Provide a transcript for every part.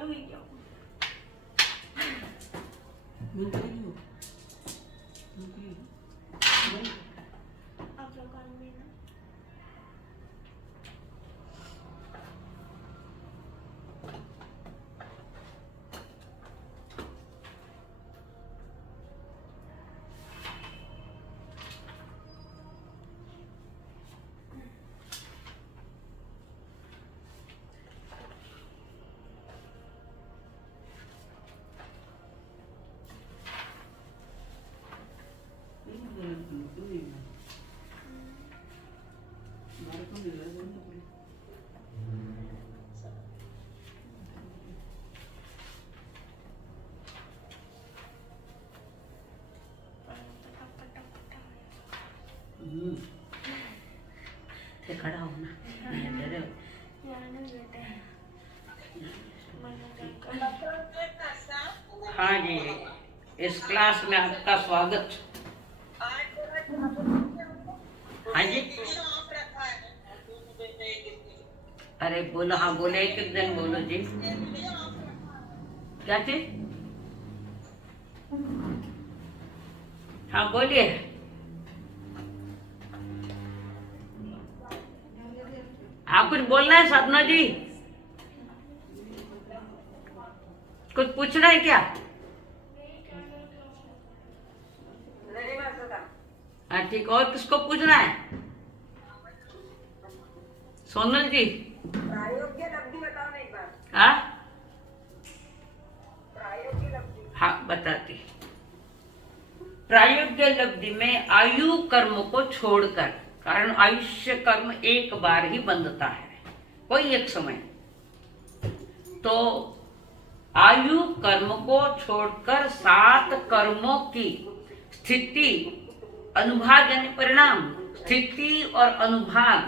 ચાલુ થઈ ગયો. આપણો કામ નહીં ને. ते खड़ा होना हाँ जी, इस क्लास में आपका स्वागत. हाँ जी, अरे बोलो. हाँ बोले, एक दिन बोलो जी. क्या चीज? हाँ बोलिए. आप कुछ बोलना है सपना जी? कुछ पूछना है क्या? हाँ ठीक. और किसको पूछना है? सोनल जी. प्रायोग्य लब्धि बताओ ना एक बार. हाँ प्रायोग्य लब्धि. हाँ बताती. प्रायोग्य लब्धि में आयु कर्म को छोड़कर, कारण आयुष्य कर्म एक बार ही बंधता है, कोई एक समय. तो आयु कर्म को छोड़कर 7 कर्मों की स्थिति, अनुभाग यानी परिणाम, स्थिति और अनुभाग,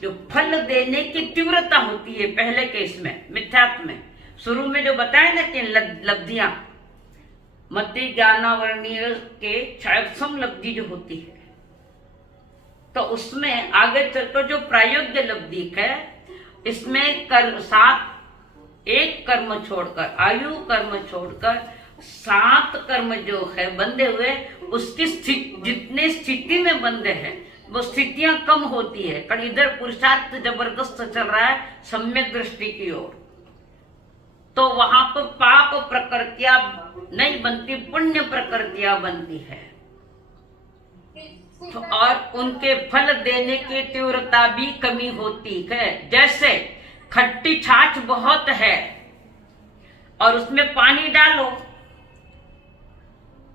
जो फल देने की तीव्रता होती है पहले केस में मिथ्यात्व में, शुरू में जो बताया ना कि लब्धियां, मति ज्ञानावरणीय के क्षयसम लब्धि जो होती है, तो उसमें आगे चलकर जो प्रायोग्य लब्धि है, इसमें 7 एक कर्म छोड़कर, आयु कर्म छोड़कर 7 कर्म जो है बंधे हुए, उसकी स्थिति, जितने स्थिति में बंधे हैं वो स्थितियां कम होती है. कारण इधर पुरुषार्थ जबरदस्त चल रहा है सम्यक दृष्टि की ओर, तो वहां पर पाप प्रकृतियां नहीं बनती, पुण्य प्रकृतियां बनती है. तो और उनके फल देने की तीव्रता भी कमी होती है. जैसे खट्टी छाछ बहुत है और उसमें पानी डालो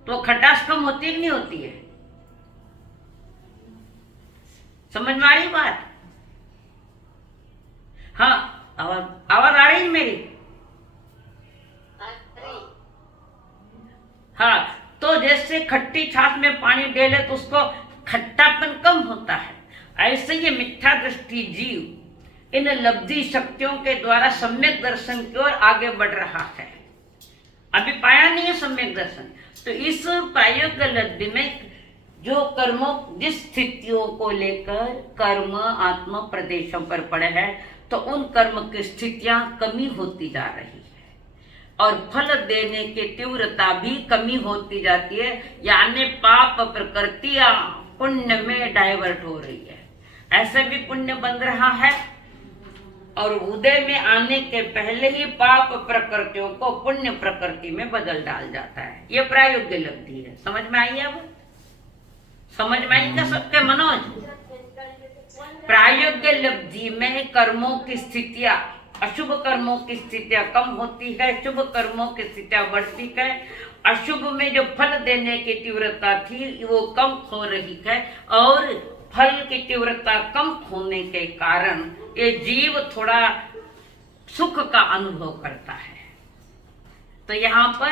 तो खटास कम होती कि नहीं होती है? समझ में आ रही बात? हाँ, आवाज आ रही है मेरी? हाँ, तो जैसे खट्टी छाछ में पानी डाले तो उसको खट्टापन कम होता है, ऐसे ये मिथ्या दृष्टि जीव इन लब्धि शक्तियों के द्वारा सम्यक दर्शन की ओर आगे बढ़ रहा है. अभी पाया नहीं है सम्यक दर्शन. तो इस प्रायोगिक लब्धि में जो कर्मों, जिस स्थितियों को लेकर कर्म आत्म प्रदेशों पर पड़े हैं, तो उन कर्म की स्थितियां कमी होती जा रही है और फल देने की तीव्रता भी कमी होती जाती है. यानी पाप प्रकृतियां पुण्य में डाइवर्ट हो रही है. ऐसे भी पुण्य बन रहा है और उदय में आने के पहले ही पाप प्रकृतियों को पुण्य प्रकृति में बदल डाल जाता है. ये प्रायोग्य लब्धि है. समझ में आई? अब समझ में आई क्या सबके मनोज? प्रायोग्य लब्धि में कर्मों की स्थितियां, अशुभ कर्मों की स्थितियां कम होती है, शुभ कर्मों की स्थितियां बढ़ती है. अशुभ में जो फल देने की तीव्रता थी वो कम हो रही है और फल की तीव्रता कम होने के कारण ये जीव थोड़ा सुख का अनुभव करता है. तो यहाँ पर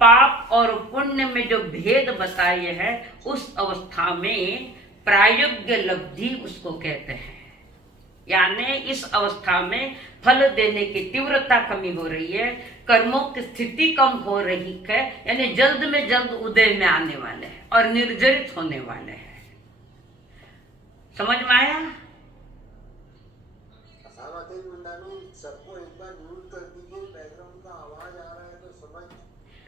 पाप और पुण्य में जो भेद बताए हैं, उस अवस्था में प्रायोग्य लब्धि उसको कहते हैं. यानी इस अवस्था में फल देने की तीव्रता कमी हो रही है, कर्मों की स्थिति कम हो रही है, यानी जल्द में जल्द उदय में आने वाले हैं और निर्जरित होने वाले हैं. समझ में आया? पाटिल मंडानी सबको एक बार म्यूट कर दीजिए, बैकग्राउंड का आवाज आ रहा है तो समझ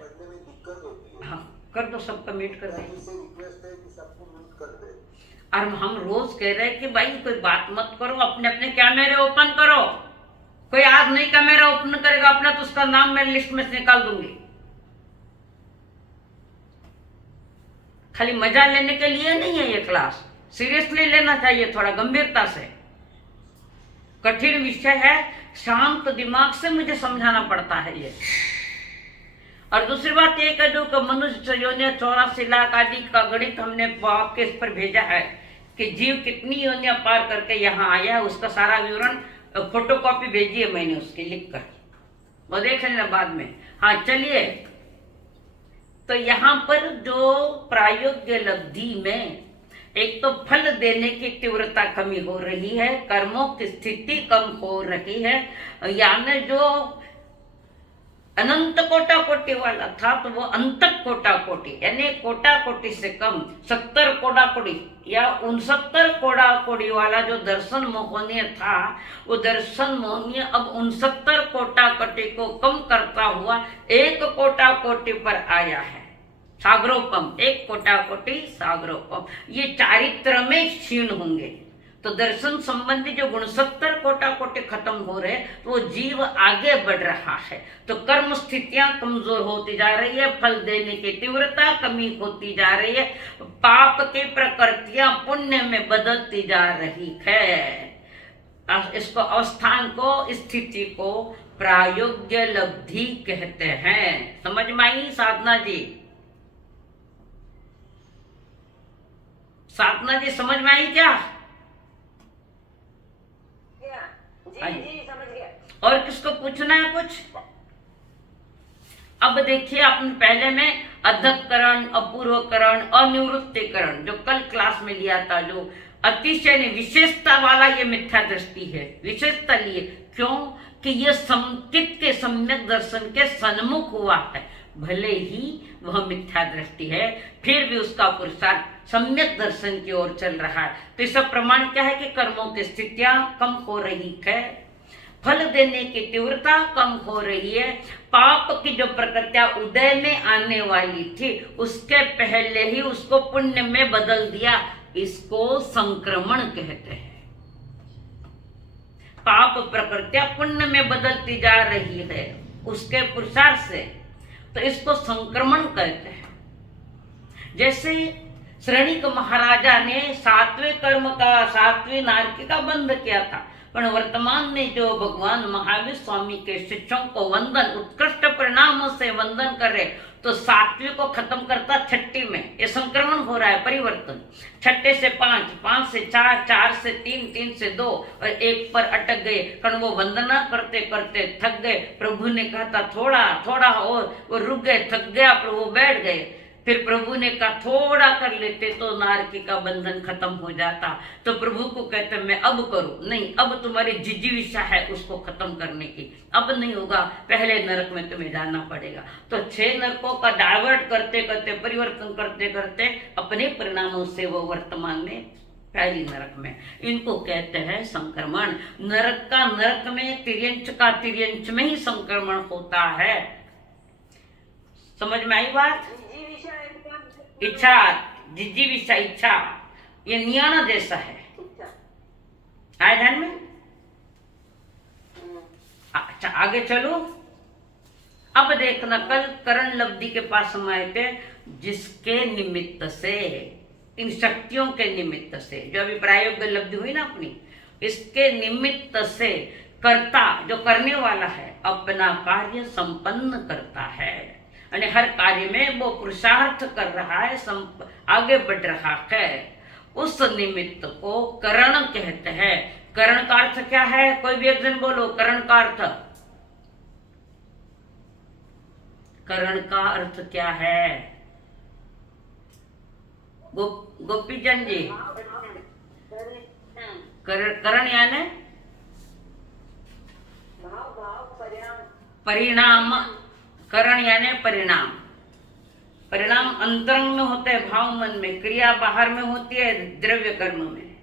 पढ़ने में दिक्कत होती है। हाँ कर दो, सबका म्यूट कर पिताजी देंगे। से रिक्वेस्ट है कि सबको म्यूट कर दे। और हम रोज कह रहे हैं कि भाई कोई बात मत करो, अपने अपने कैमरे ओपन करो। कोई आज नहीं कैमरा ओपन करेगा अपना तो उसका नाम मैं लिस्ट में से निकाल दूंगी। खाली मजा लेने के लिए नहीं है ये क्लास, सीरियसली लेना चाहिए, थोड़ा गंभीरता से। कठिन विषय है, शांत दिमाग से मुझे समझाना पड़ता है ये। और दूसरी बात ये कि जो मनुष्य योनियां 84 लाख आदि का गणित हमने आपके इस पर भेजा है कि जीव कितनी योनियां पार करके यहाँ आया है, उसका सारा विवरण फोटोकॉपी भेजी है मैंने उसकी लिख कर, वो देख लेना बाद में। हाँ चलिए, तो यहाँ पर जो प्रायोग्य लब्धि में एक तो फल देने की तीव्रता कमी हो रही है, कर्मों की स्थिति कम हो रही है, यानी जो अनंत कोटा कोटि वाला था तो वो अंत कोटा कोटि यानी कोटा कोटि से कम 70 कोटा कोटि या 69 कोटा कोटि वाला जो दर्शन मोहनीय था, वो दर्शन मोहनीय अब 69 कोटा कोटि को कम करता हुआ 1 कोटा कोटि पर आया है। सागरोपम, 1 कोटा कोटि सागरोपम, ये चारित्र में क्षीण होंगे। तो दर्शन संबंधी जो 69 कोटा कोटि खत्म हो रहे, तो वो जीव आगे बढ़ रहा है। तो कर्म स्थितियां कमजोर होती जा रही है, फल देने की तीव्रता कमी होती जा रही है, पाप की प्रकृतियां पुण्य में बदलती जा रही है। इसको अवस्थान को, स्थिति को प्रायोग्य लब्धि कहते हैं। समझ में आई साधना जी? साधना जी समझ में आई क्या? जी समझ गया। और किसको पूछना है कुछ? अब देखिए, आपने पहले में अधकरण, अपूर्वकरण, अनिवृत्तिकरण जो कल क्लास में लिया था, जो अतिशय विशेषता वाला ये मिथ्या दृष्टि है। विशेषता लिए क्यों कि ये चित्त के सम्यक दर्शन के सन्मुख हुआ है, भले ही वह मिथ्या दृष्टि है, फिर भी उसका पुरुषार्थ सम्यक दर्शन की ओर चल रहा है। तो इसका प्रमाण क्या है कि कर्मों की स्थितियां कम हो रही है, फल देने की तीव्रता कम हो रही है, पाप की जो प्रकृतियां उदय में आने वाली थी उसके पहले ही उसको पुण्य में बदल दिया। इसको संक्रमण कहते हैं। पाप प्रकृतियां पुण्य में बदलती जा रही है उसके पुरुषार्थ से, तो इसको संक्रमण कहते हैं। जैसे श्रेणिक महाराजा ने 7वें कर्म का, 7वीं नारकी का बंध किया था, पर वर्तमान में जो भगवान महावीर स्वामी के शिष्यों को वंदन, उत्कृष्ट परिणामों से वंदन कर रहे, तो 7वीं को खत्म करता 6ठी में। ये संक्रमण हो रहा है, परिवर्तन। 6ठे से 5, 5 से 4, 4 से 3, 3 से 2 और 1 पर अटक गए, कारण वो वंदना करते करते थक गए। प्रभु ने कहा था थोड़ा थोड़ा और, वो रुक गए, थक गया, प्रभु बैठ गए। फिर प्रभु ने कहा थोड़ा कर लेते तो नारकी का बंधन खत्म हो जाता। तो प्रभु को कहते मैं अब करूं, नहीं, अब तुम्हारी जिज्ञासा है उसको खत्म करने की, अब नहीं होगा, पहले नरक में तुम्हें जाना पड़ेगा। तो 6 नरकों का डाइवर्ट करते करते, परिवर्तन करते करते अपने परिणामों से वो वर्तमान में पहली नरक में, इनको कहते हैं संक्रमण। नरक का नरक में, तिर्यंच का तिर्यंच में ही संक्रमण होता है। समझ में आई बात? इच्छा, जिज्ञासा, इच्छा, ये नियाना जैसा है। आए ध्यान में? अच्छा आगे चलो। अब देखना, कल करण लब्धि के पास हम आए थे, जिसके निमित्त से, इन शक्तियों के निमित्त से, जो अभी प्रायोगिक लब्धि हुई ना अपनी, इसके निमित्त से कर्ता, जो करने वाला है, अपना कार्य संपन्न करता है, यानी हर कार्य में वो पुरुषार्थ कर रहा है, आगे बढ़ रहा है। उस निमित्त को करण कहते हैं। करण का अर्थ क्या है? कोई भी एक जन बोलो करण का अर्थ। करण का अर्थ क्या है? गोपीचंद जी, करण यानी परिणाम। करण यानी परिणाम। परिणाम अंतरंग में होते हैं, भाव मन में, क्रिया बाहर में होती है, द्रव्य कर्म में।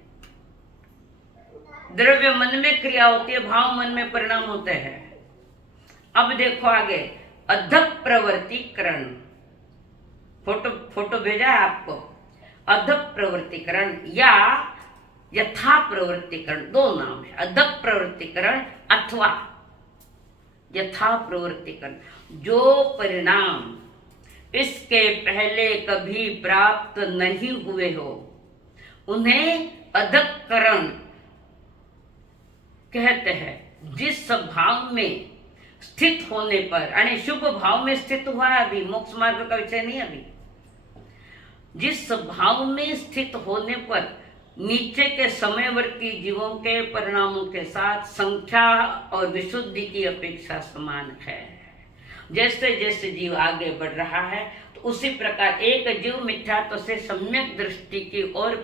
द्रव्य मन में क्रिया होती है, भाव मन में परिणाम होते हैं। अब देखो आगे, अधः प्रवर्तीकरण, फोटो भेजा है आपको। अधः प्रवर्तीकरण या यथा प्रवर्तीकरण, दो नाम है, अधः प्रवर्तीकरण अथवा यथा प्रवर्तीकरण। जो परिणाम इसके पहले कभी प्राप्त नहीं हुए हो उन्हें अधःकरण कहते हैं। जिस भाव में स्थित होने पर, यानी शुभ भाव में स्थित हुआ है, अभी मोक्ष मार्ग का विषय नहीं, अभी जिस भाव में स्थित होने पर नीचे के समयवर्ती जीवों के परिणामों के साथ संख्या और विशुद्धि की अपेक्षा समान है। जैसे जैसे जीव आगे बढ़ रहा है तो उसी प्रकार एक जीव मिथ्यात्व से सम्यक दृष्टि की ओर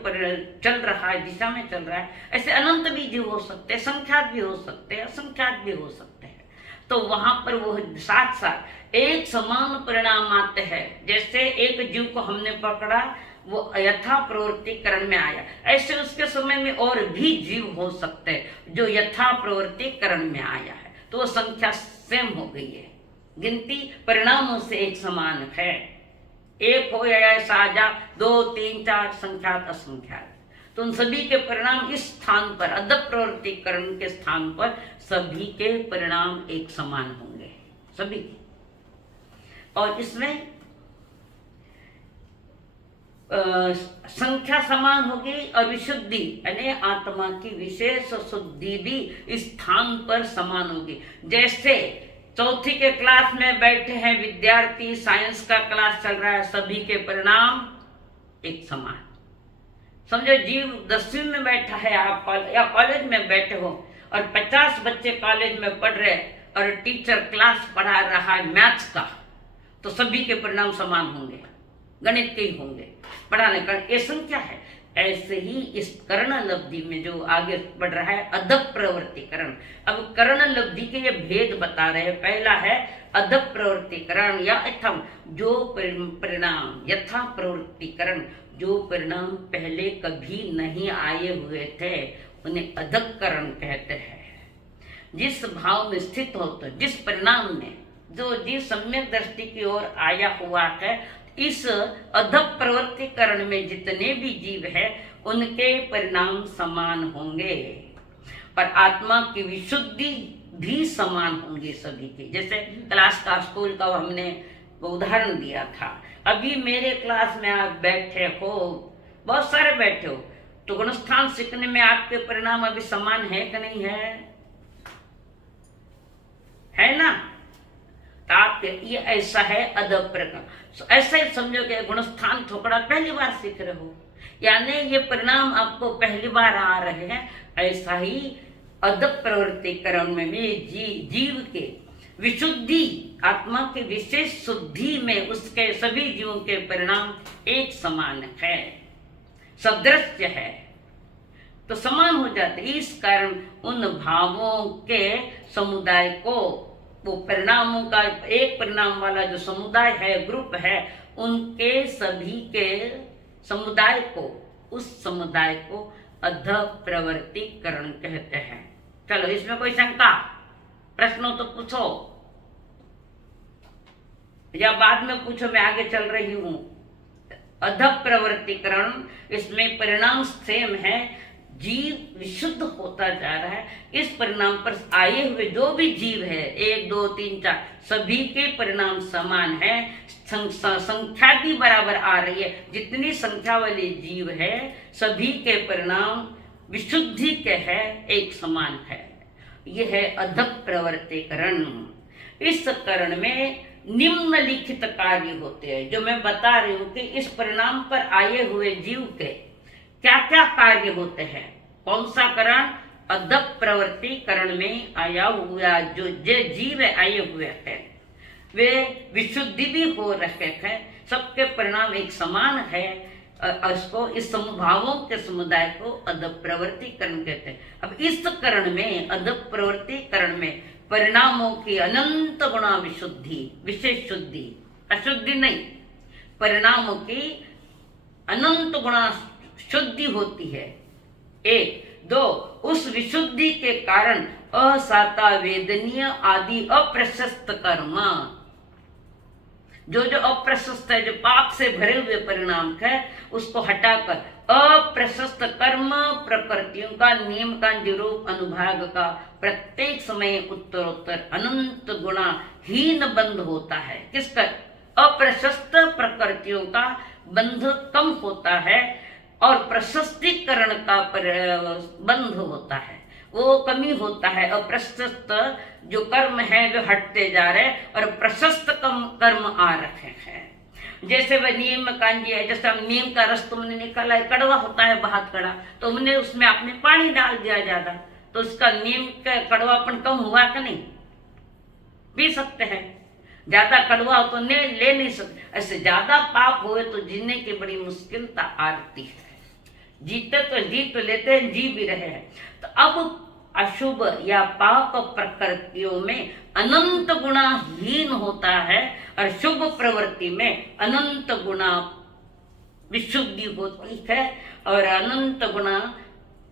चल रहा है, दिशा में चल रहा है। ऐसे अनंत भी जीव हो सकते हैं, संख्यात भी हो सकते हैं, असंख्यात भी हो सकते हैं। तो वहां पर वो साथ साथ एक समान परिणाम आते हैं। जैसे एक जीव को हमने पकड़ा, वो यथा प्रवृत्तिकरण में आया, ऐसे उसके समय में और भी जीव हो सकते हैं जो यथा प्रवृत्तिकरण में आया है, तो वो संख्या सेम हो गई है। गिनती परिणामों से एक समान है, एक हो या साझा, 2, 3, 4 संख्यात असंख्यात, तो उन सभी के परिणाम इस स्थान पर, अधः प्रवृत्तिकरण के स्थान पर सभी के परिणाम एक समान होंगे, सभी। और इसमें संख्या समान होगी और विशुद्धि यानी आत्मा की विशेष शुद्धि भी इस स्थान पर समान होगी। जैसे चौथी के क्लास में बैठे हैं विद्यार्थी, साइंस का क्लास चल रहा है, सभी के परिणाम एक समान। समझो जीव 10वीं में बैठा है, आप या कॉलेज में बैठे हो और 50 बच्चे कॉलेज में पढ़ रहे और टीचर क्लास पढ़ा रहा है मैथ्स का, तो सभी के परिणाम समान होंगे, गणित के ही होंगे पढ़ाने का। ये संख्या है। ऐसे ही इस कर्ण लब्धि में जो आगे बढ़ रहा है अधः प्रवृत्तिकरण। अब कर्ण लब्धि के ये भेद बता रहे हैं। पहला है अधः प्रवृत्तिकरण या यथम, जो परिणाम, यथा प्रवृत्तिकरण, जो परिणाम पहले कभी नहीं आए हुए थे उन्हें अधःकरण कहते हैं। जिस भाव में स्थित हो, तो जिस परिणाम में जो जिस सम्यक दृष्टि की ओर आया हुआ है, इस अधः प्रवृत्तिकरण में जितने भी जीव है उनके परिणाम समान होंगे, पर आत्मा की विशुद्धि भी समान होंगी सभी की। जैसे क्लास का, स्कूल का हमने उदाहरण दिया था। अभी मेरे क्लास में आप बैठे हो, बहुत सारे बैठे हो, तो गुणस्थान सीखने में आपके परिणाम अभी समान है कि नहीं है? है ना? तो आपके ये ऐसा है अधः प्रकरण। ऐसा ही समझो कि गुणस्थान थोड़ा पहली बार सीख रहे हो, यानी ये परिणाम आपको पहली बार आ रहे हैं। ऐसा ही अधः प्रवृत्तिकरण में भी जीव के विशुद्धि, आत्मा के विशेष शुद्धि में उसके सभी जीवों के परिणाम एक समान है, सदृश्य है, तो समान हो जाते। इस कारण उन भावों के समुदाय को, वो परिणामों का एक परिणाम वाला जो समुदाय है, ग्रुप है, उनके सभी के समुदाय को, उस समुदाय को अधः प्रवृत्तिकरण कहते हैं। चलो, इसमें कोई शंका, प्रश्न हो तो पूछो या बाद में पूछो, मैं आगे चल रही हूं। अधः प्रवृत्तिकरण, इसमें परिणाम सेम है, जीव विशुद्ध होता जा रहा है। इस परिणाम पर आए हुए जो भी जीव है, 1, 2, 3, 4, सभी के परिणाम समान है, संख्या भी बराबर आ रही है। जितनी संख्या वाले जीव है सभी के परिणाम विशुद्धि के है, एक समान है। यह है अधः प्रवृत्तिकरण। इस करण में निम्नलिखित कार्य होते हैं, जो मैं बता रही हूँ कि इस परिणाम पर आए हुए जीव के क्या क्या कार्य होते हैं। कौन सा करण? अधः प्रवृत्तिकरण में आया हुआ जो जीव आए हुए हैं वे विशुद्धि भी हो रहे हैं, सबके परिणाम एक समान है। इसको, इस समभावों के समुदाय को अधः प्रवृत्तिकरण कहते हैं। अब इस करण में, अधः प्रवृत्तिकरण में, परिणामों की अनंत गुणा विशुद्धि, विशेष शुद्धि, अशुद्धि नहीं, परिणामों की अनंत गुणा शुद्धि होती है। एक दो, उस विशुद्धि के कारण असाता वेदनीय आदि अप्रशस्त कर्म, जो जो अप्रशस्त है, जो पाप से भरे हुए परिणाम है, उसको हटाकर अप्रशस्त कर्म प्रकृतियों का नियम का निरूप अनुभाग का प्रत्येक समय उत्तरोत्तर अनंत गुणा हीन बंध होता है। किसका? अप्रशस्त प्रकृतियों का बंध कम होता है और प्रशस्तीकरण का बंध होता है, वो कमी होता है। अप्रशस्त जो कर्म है वे हटते जा रहे और प्रशस्त कर्म आ रखे हैं। जैसे वह नियम कांजी है, जैसे हम नीम का रस तुमने निकाला है, कड़वा होता है, बहुत कड़ा, तो हमने उसमें आपने पानी डाल दिया ज्यादा, तो उसका नीम का कड़वापन कम हुआ कि नहीं? पी सकते हैं। ज्यादा कड़वा हो तो ले नहीं सकते। ऐसे ज्यादा पाप हुए तो जीने की बड़ी मुश्किलता आती है। जीते तो जी तो लेते हैं, जी भी रहे हैं। तो अब अशुभ या पाप प्रकृतियों में अनंत गुणा हीन होता है और शुभ प्रवृत्ति में अनंत गुणा विशुद्धि होती है और अनंत गुणा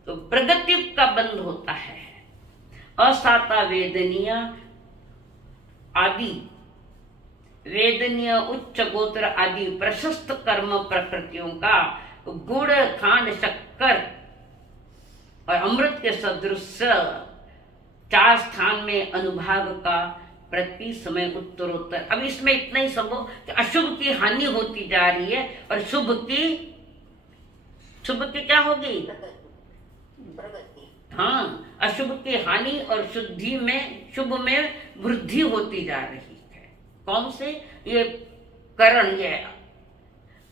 प्रगति का बंध होता है। असाता वेदनीय आदि, वेदनीय उच्च गोत्र आदि प्रशस्त कर्म प्रकृतियों का गुड़ खांड शक्कर और अमृत के सदृश 4 स्थान में अनुभाग का प्रति समय उत्तरोत्तर। अब इसमें इतना ही समझो कि अशुभ की हानि होती जा रही है और शुभ की क्या होगी? हाँ, अशुभ की हानि और शुद्धि में, शुभ में वृद्धि होती जा रही है। कौन से? ये करण, ये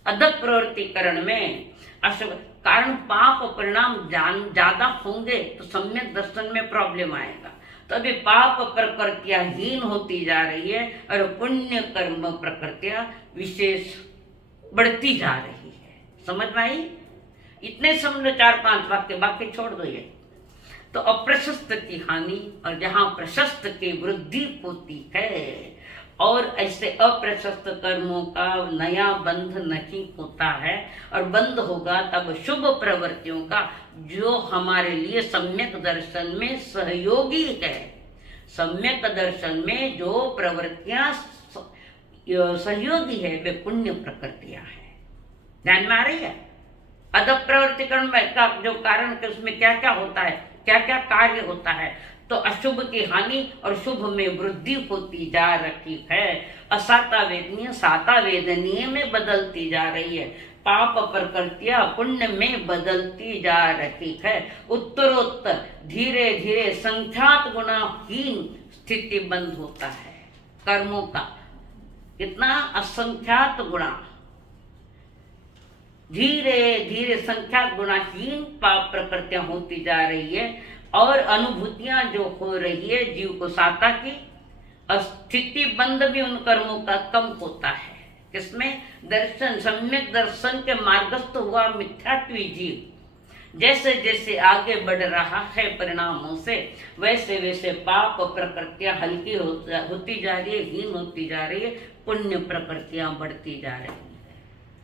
अदब प्रवृत्ति करण में अशुभ कारण पाप परिणाम ज्यादा होंगे तो सम्यक दर्शन में प्रॉब्लम आएगा। तो अभी पाप प्रकृतियां हीन होती जा रही है और पुण्य कर्म प्रकृतियां विशेष बढ़ती जा रही है। समझ में आई? इतने समझ लो, 4-5 वाक्य, बाकी छोड़ दो ये। तो अप्रशस्त की हानि और जहां प्रशस्त की वृद्धि होती है और ऐसे अप्रशस्त कर्मों का नया बंध नहीं होता है और बंद होगा तब शुभ प्रवृत्तियों का, जो हमारे लिए सम्यक दर्शन में सहयोगी है। सम्यक दर्शन में जो प्रवृत्तियां सहयोगी है वे पुण्य प्रकृतियां हैं। ध्यान में आ रही है? अदब प्रवृत्तिकरण का जो कारण के उसमें क्या क्या होता है, क्या क्या कार्य होता है, तो अशुभ की हानि और शुभ में वृद्धि होती जा रही है। असाता वेदनीय साता वेदनीय में बदलती जा रही है। पाप प्रकृतियां पुण्य में बदलती जा रही है। उत्तरोत्तर धीरे धीरे संख्यात गुणाहीन स्थिति बंद होता है कर्मों का। कितना? असंख्यात गुणा, धीरे धीरे संख्यात गुणाहीन पाप प्रकृतियां होती जा रही है और अनुभूतियां जो हो रही है जीव को साता की, स्थिति बंद भी उन कर्मों का कम होता है। किसमें? दर्शन, सम्यक दर्शन के मार्गस्थ हुआ मिथ्यात्वी जीव जैसे जैसे आगे बढ़ रहा है परिणामों से, वैसे वैसे पाप प्रकृतियां हल्की होती जा रही है, हीन होती जा रही है, पुण्य प्रकृतियां बढ़ती जा रही है।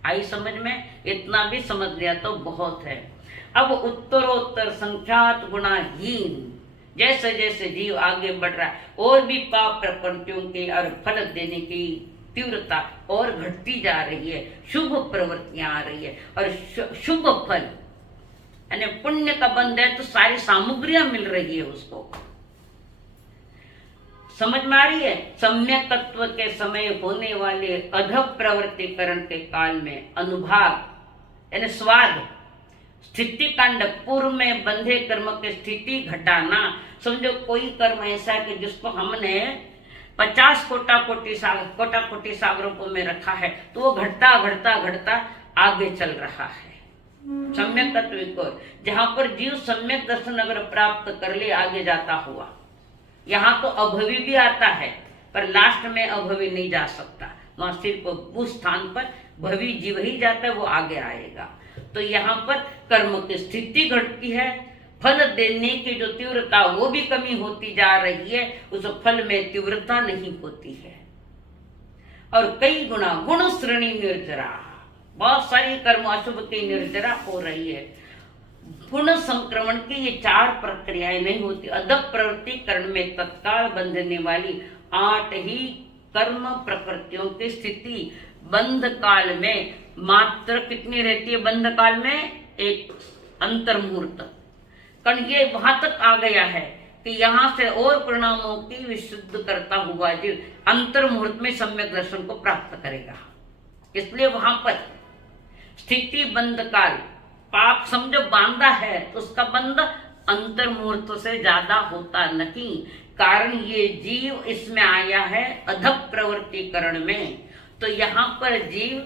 आई समझ में? इतना भी समझ लिया तो बहुत है। अब उत्तरोत्तर संख्यात गुणाहीन, जैसे जैसे जीव आगे बढ़ रहा है और भी पाप प्रकृतियों के और फल देने की तीव्रता और घटती जा रही है। शुभ प्रवृत्तियां आ रही है और शुभ फल यानी पुण्य का बंध है तो सारी सामग्रियां मिल रही है उसको। समझ में आ रही है? सम्यक तत्व के समय होने वाले अधब प्रवृत्तिकरण के काल में अनुभाग यानी स्वाद, स्थिति कांड, पूर्व में बंधे कर्म की स्थिति घटाना। समझो कोई कर्म ऐसा कि जिसको हमने 50 कोटि सागरों में रखा है तो वो घटता घटता घटता आगे चल रहा है। सम्यक तत्व को जहां पर जीव सम्यक दर्शन अगर प्राप्त कर ले आगे जाता हुआ, यहाँ तो अभवी भी आता है पर लास्ट में अभवी नहीं जा सकता, वहां सिर्फ उस स्थान पर भवी जीव ही जाता है, वो आगे आएगा। तो यहाँ पर कर्म की स्थिति घटती है, फल देने की जो तीव्रता वो भी कमी होती जा रही है, उस फल में तीव्रता नहीं होती है। और कई गुणा गुण श्रेणी निर्जरा, बहुत सारी कर्म अशुभ की निर्जरा हो रही है। पुनः संक्रमण की ये 4 प्रक्रियाएं नहीं होती। अधः प्रवृत्तिकरण में तत्काल बंधने वाली 8 ही कर्म प्रकृतियों की स्थिति बंध काल में मात्र कितनी रहती है? बंध काल में एक अंतर्मुहूर्त। कारण ये वहां तक आ गया है कि यहाँ से और परिणामों की विशुद्ध करता हुआ जीव अंतर्मुहूर्त में सम्यक दर्शन को प्राप्त करेगा। इसलिए वहां पर स्थिति बंध काल, पाप समझो बांधा है तो उसका बंध अंतर्मुहूर्त से ज्यादा होता नहीं। कारण ये जीव इसमें आया है अधः प्रवृत्तिकरण में, तो यहाँ पर जीव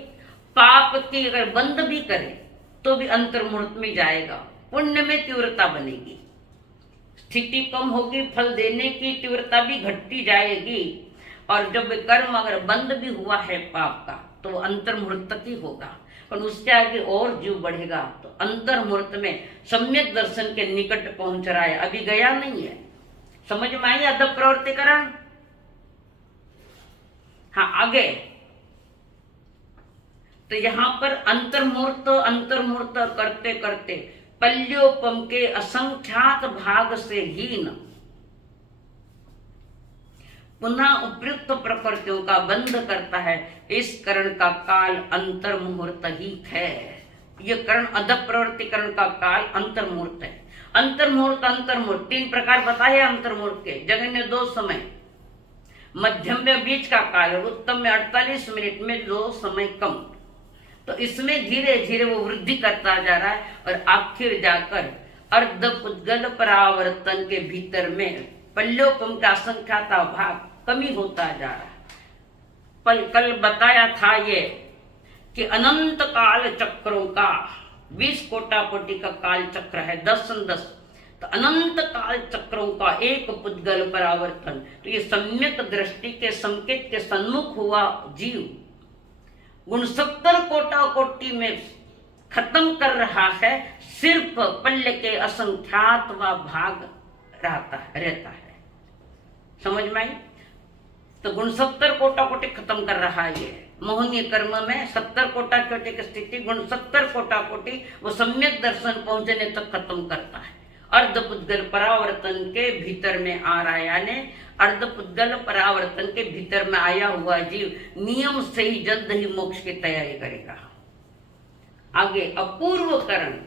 पाप की अगर बंद भी करे तो भी अंतर्मुहूर्त में जाएगा, पुण्य में तीव्रता बनेगी, स्थिति कम होगी, फल देने की तीव्रता भी घटती जाएगी। और जब कर्म अगर बंद भी हुआ है पाप का तो वो अंतर्मुहूर्त तक ही होगा, और उसके आगे और जीव बढ़ेगा तो अंतर्मुहूर्त में सम्यक दर्शन के निकट पहुंच रहा है, अभी गया नहीं है। समझ में आई अधः प्रवृत्तिकरण? हाँ, आगे तो यहां पर अंतर्मुहूर्त करते करते पल्योपम के असंख्यात भाग से हीन पुनः उपयुक्त प्रकृतियों का बंध करता है। इस करण का काल अंतर्मुहूर्त ही है। यह करण अधः प्रवृत्तिकरण का काल अंतर्मुहूर्त है। अंतर्मुहूर्त 3 प्रकार बताए अंतर्मुहूर्त के। जगन्य 2 समय, मध्यम में बीच का काल, उत्तम में 48 मिनट में 2 समय कम। तो इसमें धीरे धीरे वो वृद्धि करता जा रहा है और आखिर जाकर अर्ध पुद्गल परावर्तन के भीतर में पल्योपम का असंख्याता भाग कमी होता जा रहा है। कल बताया था ये कि अनंत काल चक्रों का 20 कोटि का काल चक्र है, 10 तो अनंत काल चक्रों का एक पुद्गल परावर्तन। तो ये सम्यक दृष्टि के संकेत के सन्मुख हुआ जीव 69 कोटि में खत्म कर रहा है, सिर्फ पल्य के असंख्यात भाग रहता है। समझ में आई? तो 69 कोटि खत्म कर रहा है। ये मोहनीय कर्म में 70 कोटि की स्थिति 69 कोटि वो सम्यक दर्शन पहुंचने तक खत्म करता है। अर्धपुद्गल परावर्तन के भीतर में आ रहा है, यानी अर्धपुद्गल परावर्तन के भीतर में आया हुआ जीव नियम से ही जल्द ही मोक्ष की तैयारी करेगा। आगे अपूर्व करण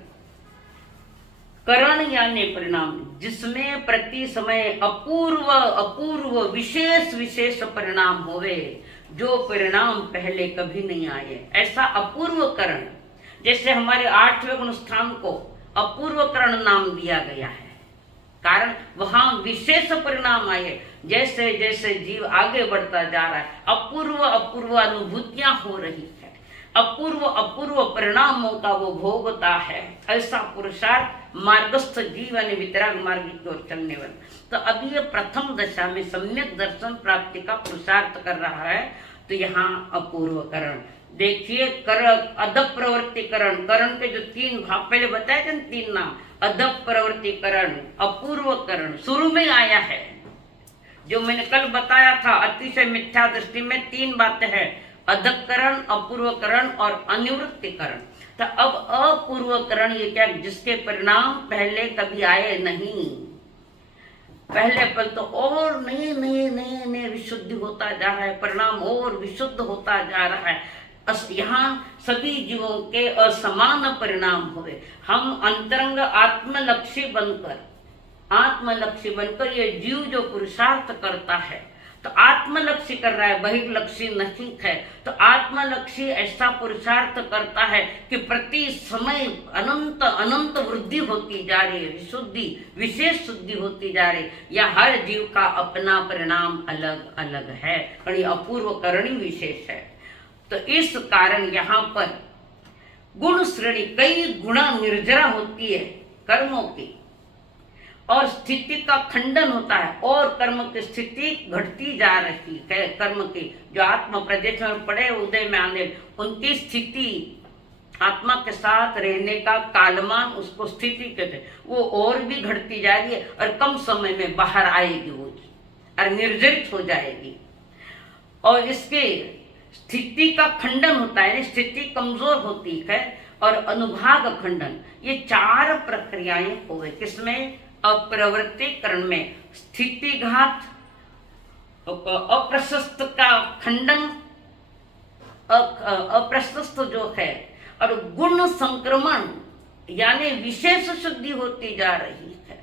यानी परिणाम, जिसमें प्रति समय अपूर्व विशेष परिणाम होवे, जो परिणाम पहले कभी नहीं आए, ऐसा अपूर्व करण। जैसे हमारे 8वें गुणस्थान को अपूर्व करण नाम दिया गया है, कारण वहां विशेष परिणाम आए। जैसे जैसे जीव आगे बढ़ता जा रहा है अपूर्व अनुभूतियां हो रही है, अपूर्व परिणामों का वो भोगता है। ऐसा पुरुषार्थ मार्गस्थ जीव यानी वितराग मार्ग की ओर चलने वाला। तो अभी ये प्रथम दशा में सम्यक दर्शन प्राप्ति का पुरुषार्थ कर रहा है। तो यहाँ अपूर्व करण देखिए, अधः प्रवृत्तिकरण, करण के जो 3 भाग पहले बताए थे, 3 नाम, अधः प्रवृत्तिकरण, अपूर्व करण शुरू में आया है। जो मैंने कल बताया था अतिशय मिथ्या दृष्टि में 3 बातें हैं, अधःकरण, अपूर्वकरण और अनिवृत्तिकरण। तो अब अपूर्वकरण ये क्या, जिसके परिणाम पहले कभी आए नहीं। पहले पल तो और नए विशुद्धि होता जा रहा है, परिणाम और विशुद्ध होता जा रहा है। यहाँ सभी जीवों के असमान परिणाम हुए। हम अंतरंग आत्मलक्षी बनकर ये जीव जो पुरुषार्थ करता है, तो आत्मलक्षी कर रहा है, बहिर्लक्षी नहीं है। तो आत्मलक्षी ऐसा पुरुषार्थ करता है कि प्रति समय अनंत वृद्धि होती जा रही है, विशुद्धि विशेष शुद्धि होती जा रही है। या हर जीव का अपना परिणाम अलग अलग है, और ये अपूर्व करणी विशेष है। तो इस कारण यहाँ पर गुण श्रेणी, कई गुणा निर्जरा होती है कर्मों की, और स्थिति का खंडन होता है, और कर्म की स्थिति घटती जा रही है। कर्म की जो आत्मा प्रदेश में पड़े उदय में आने, उनकी स्थिति आत्मा के साथ रहने का कालमान, उसको स्थिति कहते हैं, वो और भी घटती जा रही है, और कम समय में बाहर आएगी वो, और निर्जरित हो जाएगी। और इसके स्थिति का खंडन होता है, स्थिति कमजोर होती है, और अनुभाग खंडन, ये 4 प्रक्रियाएं हो गई। किसमें? अप्रवृत्तिकरण में स्थितिघात, अप्रशस्त का खंडन, अप्रशस्त जो है, और गुण संक्रमण यानी विशेष शुद्धि होती जा रही है,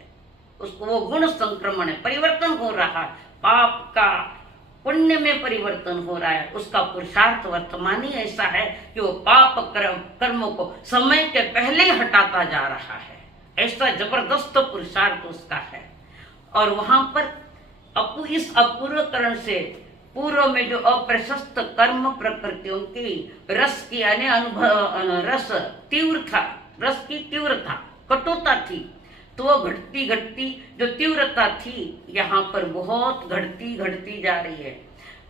उसको वो गुण संक्रमण है, परिवर्तन हो रहा है, पाप का पुण्य में परिवर्तन हो रहा है। उसका पुरुषार्थ वर्तमान ही ऐसा है कि वो पाप कर्मों को समय के पहले ही हटाता जा रहा है, ऐसा जबरदस्त पुरुषार्थ उसका है। और वहां पर इस अपूर्वकरण से पूर्व में जो अप्रशस्त कर्म प्रकृतियों की रस की यानी अनुभव, रस तीव्र था, रस की तीव्रता, कटुता थी, तो वो घटती घटती जो तीव्रता थी यहाँ पर बहुत घटती जा रही है।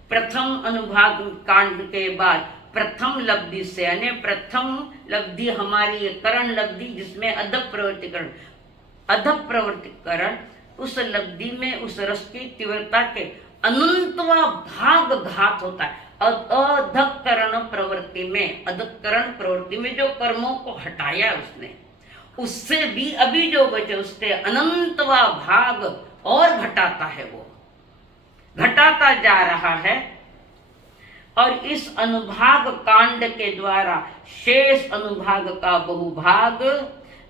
प्रथम अनुभाग कांड के बाद प्रथम लब्धि से यानी प्रथम लब्धि हमारी करण लब्धि, जिसमें अधः प्रवर्तिकरण, उस लब्धि में उस रस की तीव्रता के अनंतवा भाग घात होता है। अधकरण प्रवृत्ति में जो कर्मों को हटाया उसने, उससे भी अभी जो बचे उससे अनंतवा भाग और घटाता है, वो घटाता जा रहा है। और इस अनुभाग कांड के द्वारा शेष अनुभाग का बहुभाग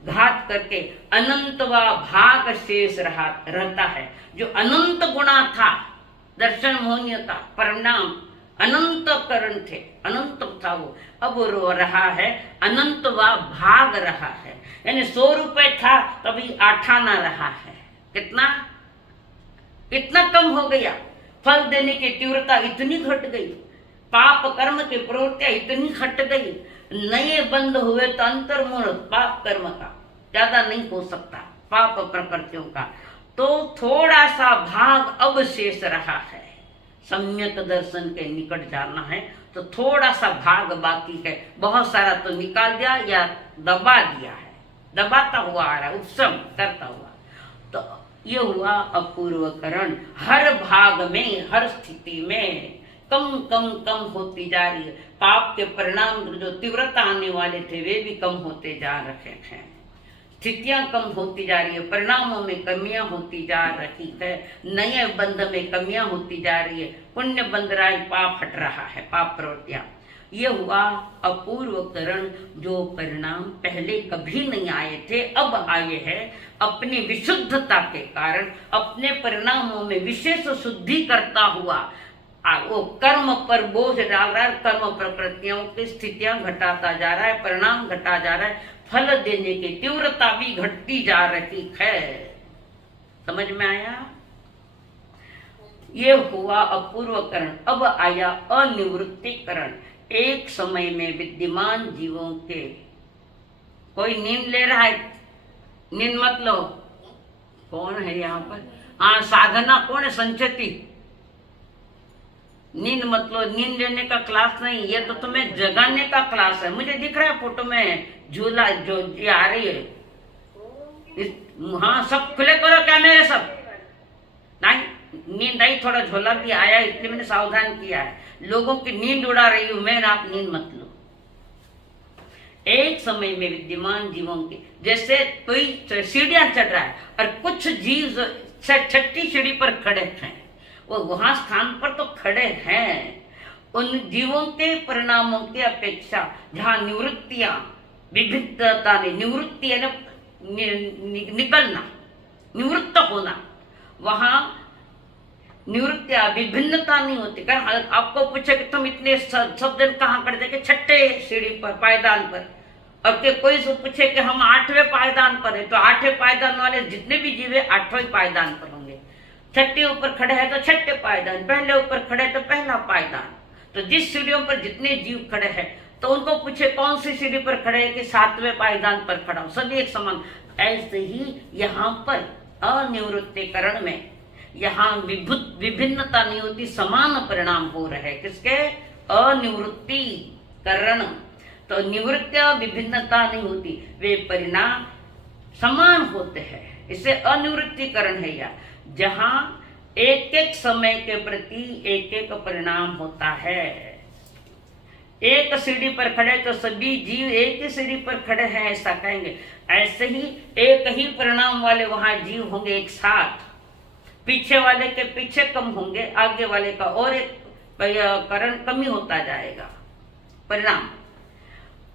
घात करके अनंतवा भाग शेष रहता है। जो अनंत गुणा था, दर्शन मोहनीयता, परिणाम अनंत करण थे, अनंत था वो, अब वो रो रहा है, अनंतवा भाग रहा है। यानी 100 रुपए था तभी 8 आना रहा है। कितना कम हो गया, फल देने की तीव्रता इतनी घट गई, पाप कर्म की प्रवृत्तियां इतनी घट गई, नए बंद हुए तो अंतर्मूल पाप कर्म का ज्यादा नहीं हो सकता, पाप प्रकृतियों का, तो थोड़ा सा भाग अब शेष रहा है। सम्यक दर्शन के निकट जाना है तो थोड़ा सा भाग बाकी है, बहुत सारा तो निकाल दिया या दबा दिया है, दबाता हुआ आ रहा है, उपशम करता हुआ। तो ये हुआ अपूर्वकरण। हर भाग में, हर स्थिति में कम होती जा रही है। पाप के परिणाम जो तीव्रता आने वाले थे वे भी कम होते जा रहे हैं, स्थितियां कम होती जा रही है, परिणामों में कमियां होती जा रही है, नए बंध में कमियां होती जा रही है, पुण्य बंध रहा है, पाप हट रहा है, पाप प्रवृत्तियां। ये हुआ अपूर्वकरण, जो परिणाम पहले कभी नहीं आए थे अब आए हैं। अपनी विशुद्धता के कारण अपने परिणामों में विशेष शुद्धि करता हुआ वो कर्म पर बोझ डाल रहा है, कर्म प्रकृतियों की स्थितियां घटाता जा रहा है, परिणाम घटा जा रहा है, फल देने की तीव्रता भी घटती जा रही है। समझ में आया? ये हुआ अपूर्वकरण। अब आया अनिवृत्तिकरण। एक समय में विद्यमान जीवों के, कोई नींद ले रहा है, नींद मत लो। कौन है यहाँ पर? हाँ, साधना कौन है? संचती। नींद मत लो, नींद लेने का क्लास नहीं, ये तो तुम्हें जगाने का क्लास है। मुझे दिख रहा है फोटो में झूला जो ये आ रही है। हाँ, सब खुले करो कैमरे सब। नहीं, नींद आई, थोड़ा झोला भी आया इसलिए मैंने सावधान किया है। लोगों की नींद उड़ा रही हूं मैं, आप नींद मत लो। एक समय में विद्यमान जीवों के, जैसे कोई सीढ़ियां चढ़ रहा है और कुछ जीव 6ठी सीढ़ी पर खड़े हैं, वो वहां स्थान पर तो खड़े हैं। उन जीवों के परिणामों की अपेक्षा जहां निवृत्तियां, विभिन्नता ने, निवृत्ति है ना, निकलना, निवृत्त होना, वहां निवृत्तियां विभिन्नता नहीं होती। कारण आपको पूछे कि तुम इतने सब दिन कहाँ खड़े थे? 6ठे सीढ़ी पर, पायदान पर। और के कोई से पूछे कि हम 8वें पायदान पर है, तो 8वें पायदान वाले जितने भी जीव है 8वें पायदान पर होंगे। 6ठे ऊपर खड़े हैं तो 6ठे पायदान, पहले ऊपर खड़े तो पहला पायदान। तो जिस सीढ़ियों पर जितने जीव खड़े हैं तो उनको पूछे कौन सी सीढ़ी पर खड़े हैं कि 7वें पायदान पर खड़ा हो, सभी एक समान। ऐसे ही यहाँ पर अनिवृत्तिकरण में यहाँ विभिन्नता नहीं होती, समान परिणाम हो रहे। किसके? अनिवृत्तिकरण। तो निवृत्तिया विभिन्नता नहीं होती, वे परिणाम समान होते हैं, इसे अनिवृत्तिकरण है। या जहाँ एक एक समय के प्रति एक एक परिणाम होता है, एक सीढ़ी पर खड़े तो सभी जीव एक ही सीढ़ी पर खड़े हैं ऐसा कहेंगे। ऐसे ही एक ही परिणाम वाले वहां जीव होंगे एक साथ, पीछे वाले के पीछे कम होंगे, आगे वाले का और एक करण कम ही होता जाएगा परिणाम।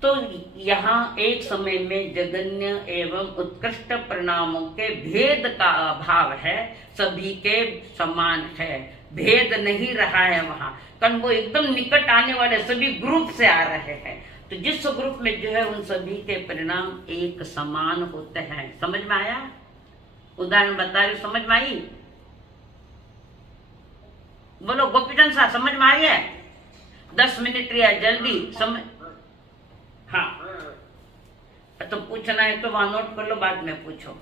तो यहाँ एक समय में जगन्य एवं उत्कृष्ट परिणामों के भेद का अभाव है, सभी के समान है, भेद नहीं रहा है वहां, कारण वो एकदम निकट आने वाले सभी ग्रुप से आ रहे हैं। तो जिस ग्रुप में जो है उन सभी के परिणाम एक समान होते हैं। समझ में आया? उदाहरण बता रही, समझ में आई? बोलो गोपीचंद साहब, समझ में आई है? 10 मिनट रिया जल्दी समझ। हाँ, तो पूछना है तो वहां नोट कर लो, बाद में पूछो।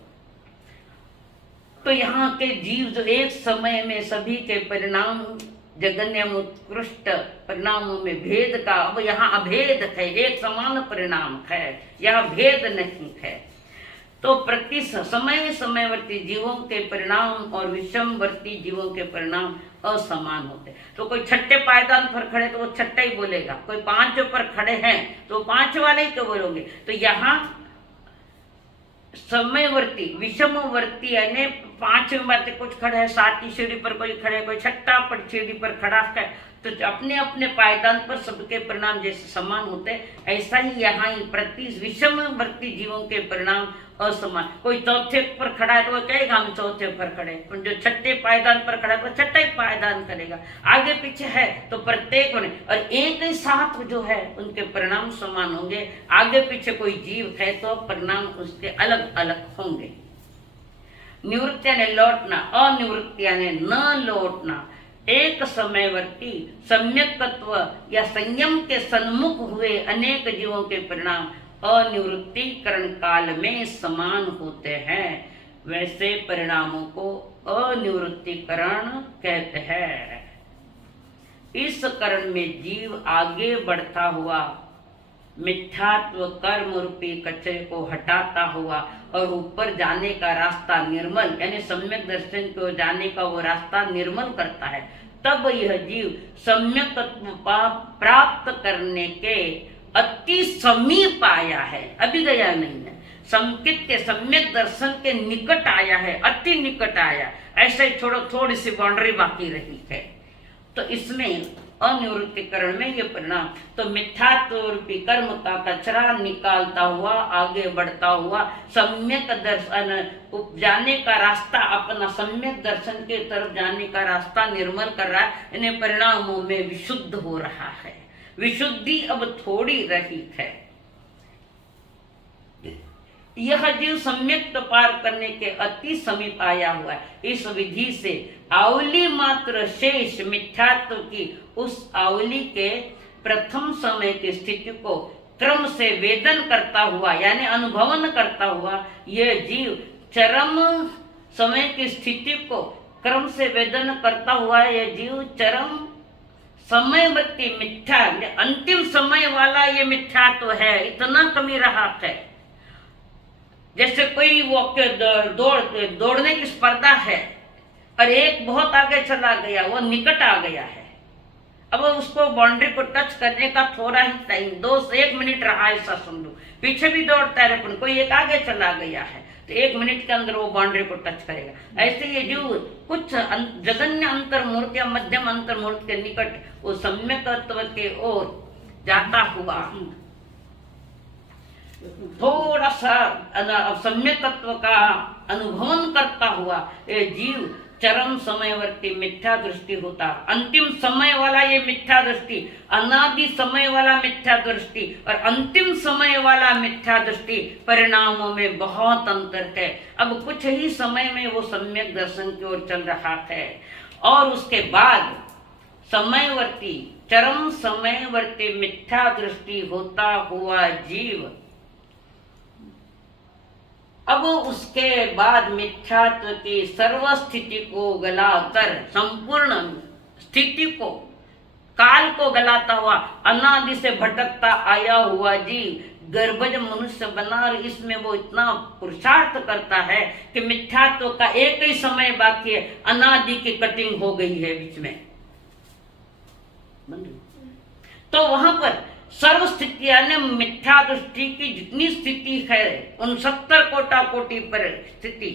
तो यहाँ के जीव जो एक समय में सभी के परिणाम जगन्य उत्कृष्ट परिणामों में भेद का, अब यहाँ अभेद है, एक समान परिणाम है, यहाँ भेद नहीं है। तो प्रति समय समयवर्ती जीवों के परिणाम और विषमवर्ती जीवों के परिणाम असमान होते। तो कोई छठे पायदान पर खड़े तो वो छठा ही बोलेगा, कोई 5 पर खड़े हैं तो 5 वाले ही तो बोलोगे। तो यहाँ समयवर्ती विषमवर्ती यानी 5 में कुछ खड़े हैं, 7वीं सीढ़ी पर कोई खड़े, कोई छठा पर सीढ़ी पर खड़ा है, तो अपने अपने पायदान पर सबके परिणाम जैसे समान होते, ऐसा ही यहाँ ही प्रति विषमवर्ती जीवों के परिणाम असमान। कोई चौथे पर खड़ा है तो वो कहेगा हम चौथे पर खड़े, जो छठे पायदान पर खड़ा है तो छठा ही पायदान करेगा, आगे पीछे है तो प्रत्येक बने, और एक ही साथ जो है उनके परिणाम समान होंगे। आगे पीछे कोई जीव है तो परिणाम उसके अलग अलग होंगे। निवृत्ति यानी लौटना, अनिवृत्ति यानी न लौटना। एक समयवर्ती सम्यकत्व या संयम के सन्मुख हुए अनेक जीवों के परिणाम अनिवृत्तिकरण काल में समान होते हैं, वैसे परिणामों को अनिवृत्तिकरण कहते हैं। इस करण में जीव आगे बढ़ता हुआ मिथ्यात्व कर्म रूपी कचरे को हटाता हुआ और ऊपर जाने का रास्ता निर्मल यानी सम्यक दर्शन को जाने का वो रास्ता निर्मल करता है। तब यह जीव सम्यकत्व प्राप्त करने के अति समीप आया है, अभी गया नहीं है, संकित के सम्यक दर्शन के निकट आया है, अति निकट आया। ऐसे छोड़ो थोड़ी सी बाउंड्री बाकी रही है। तो इसमें अनिवृत्तिकरण में ये परिणाम, तो मिथ्यात्व रूपी कर्म का कचरा निकालता हुआ आगे बढ़ता हुआ सम्यक दर्शन जाने का रास्ता, अपना सम्यक दर्शन के तरफ जाने का रास्ता निर्मल कर रहा है, इन्हें परिणामों में विशुद्ध हो रहा है। विशुद्धि अब थोड़ी रही है। यह जीव सम्यक पार करने के अति समीप आया हुआ है। इस विधि से आवली मात्र शेष मिथ्यात्व की उस आवली के प्रथम समय की स्थिति को क्रम से वेदन करता हुआ यानी अनुभवन करता हुआ यह जीव चरम समय की स्थिति को क्रम से वेदन करता हुआ यह जीव चरम समयवर्ती मिथ्या अंतिम समय वाला ये मिथ्यात्व है, इतना कमी रहा है। जैसे कोई वो दौड़ने की स्पर्धा है और एक बहुत आगे चला गया, वो निकट आ गया है, अब उसको बाउंड्री को टच करने का थोड़ा ही टाइम 1 मिनट रहा ऐसा समझो, पीछे भी दौड़ता है लेकिन कोई एक आगे चला गया है तो 1 मिनट के अंदर वो बाउंड्री को टच करेगा। ऐसे ये जो कुछ जगन्य अंतर्मुहूर्त या मध्यम अंतर्मुहूर्त के निकट वो सम्यक तत्व के ओर जाता हुआ थोड़ा सा सम्यक तत्व का अनुभवन करता हुआ ये जीव चरम समयवर्ती मिथ्या दृष्टि होता। अंतिम समय वाला ये मिथ्या दृष्टि, अनादि समय वाला मिथ्या दृष्टि और अंतिम समय वाला मिथ्या दृष्टि परिणामों में बहुत अंतर है। अब कुछ ही समय में वो सम्यक दर्शन की ओर चल रहा है और उसके बाद समयवर्ती चरम समयवर्ती मिथ्या दृष्टि होता हुआ जीव अब उसके बाद मिथ्यात्व की सर्व स्थिति को गलाकर संपूर्ण स्थिति को काल को गलाता हुआ अनादि से भटकता आया हुआ जीव गर्भज मनुष्य बना और इसमें वो इतना पुरुषार्थ करता है कि मिथ्यात्व का एक ही समय बाकी है, अनादि की कटिंग हो गई है बीच में। तो वहां पर सर्व स्थिति यानी मिथ्या दृष्टि की जितनी स्थिति है उन 70 कोटा कोटि पर स्थिति,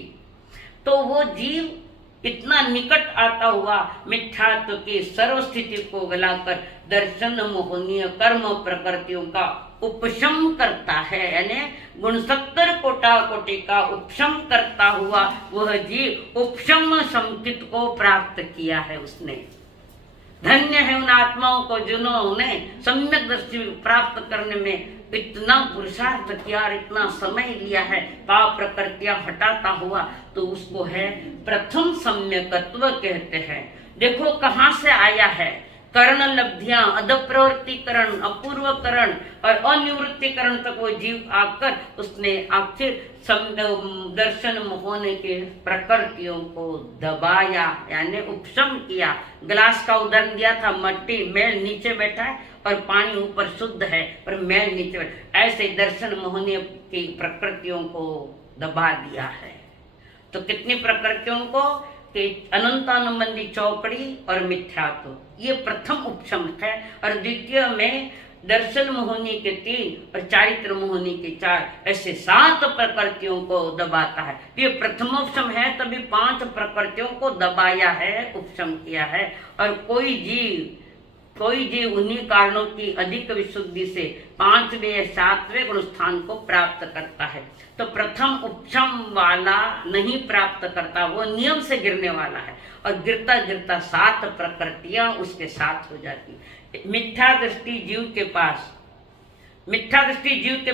तो वो जीव इतना निकट आता हुआ मिथ्यात्व की सर्व स्थिति को गलाकर दर्शन मोहनीय कर्म प्रकृतियों का उपशम करता है, यानी गुण 70 कोटा कोटि का उपशम करता हुआ वह जीव उपशम संकित को प्राप्त किया है उसने। धन्य है उन आत्माओं को जिन्होंने सम्यक दृष्टि प्राप्त करने में इतना पुरुषार्थ किया और इतना समय लिया है, पाप प्रकृतियां हटाता हुआ, तो उसको है प्रथम सम्यकत्व कहते हैं। देखो कहाँ से आया है, करण लब्धियां, अधप्रवृत्तिकरण, अपूर्वकरण और अनिवृत्तिकरण तक वो जीव आकर उसने आखिर दर्शन होने के प्रकृतियों को दबाया, यानी उपशम किया। ग्लास का उदाहरण दिया था, मट्टी मैल नीचे बैठा है और पानी ऊपर शुद्ध है पर मैल नीचे बैठा, ऐसे दर्शन मोहनीय की प्रकृतियों को दबा दिया है। तो कितनी प्रकृतियों को कि अनंतानुबंधी चौकड़ी और मिथ्यात्व, ये प्रथम उपशम है। और द्वितीय में दर्शन मोहनी के 3 और चारित्र मोहनी के 4, ऐसे 7 प्रकृतियों को दबाता है। ये प्रथमोपशम है, तभी 5 प्रकृतियों को दबाया है, उपशम किया है। और कोई जीव उन्हीं कारणों की अधिक विशुद्धि से 5वें या 7वें गुण स्थान को प्राप्त करता है। तो प्रथम उपशम वाला नहीं प्राप्त करता, वो नियम से गिरने वाला है और गिरता गिरता 7 प्रकृतियां उसके साथ हो जाती। मिथ्या दृष्टि जीव के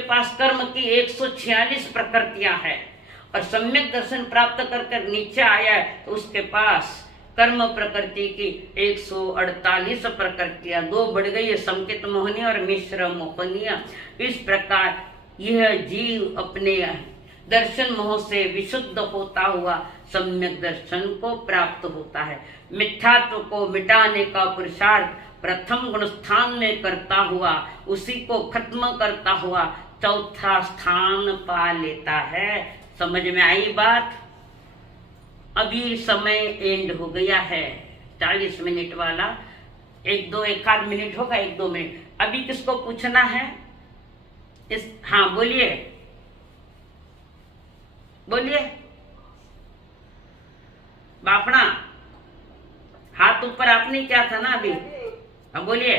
पास कर्म की 146 प्रकृतियां हैं और सम्यक दर्शन प्राप्त कर नीचे आया है तो उसके पास कर्म प्रकृति की 148 प्रकृतियां 2 बढ़ गई है, संकित मोहनी और मिश्र मोहनिया। इस प्रकार यह जीव अपने दर्शन मोह से विशुद्ध होता हुआ सम्यक दर्शन को प्राप्त होता है। मिथ्यात्व को मिटाने का पुरुषार्थ प्रथम गुण स्थान में करता हुआ, उसी को खत्म करता हुआ 4था स्थान पा लेता है। समझ में आई बात? अभी समय एंड हो गया है 40 मिनट वाला, 1 आध मिनट होगा, 1-2 मिनट। अभी किसको पूछना है? हाँ बोलिए बापना, हाथ ऊपर आपने क्या था ना अभी, हाँ बोलिए।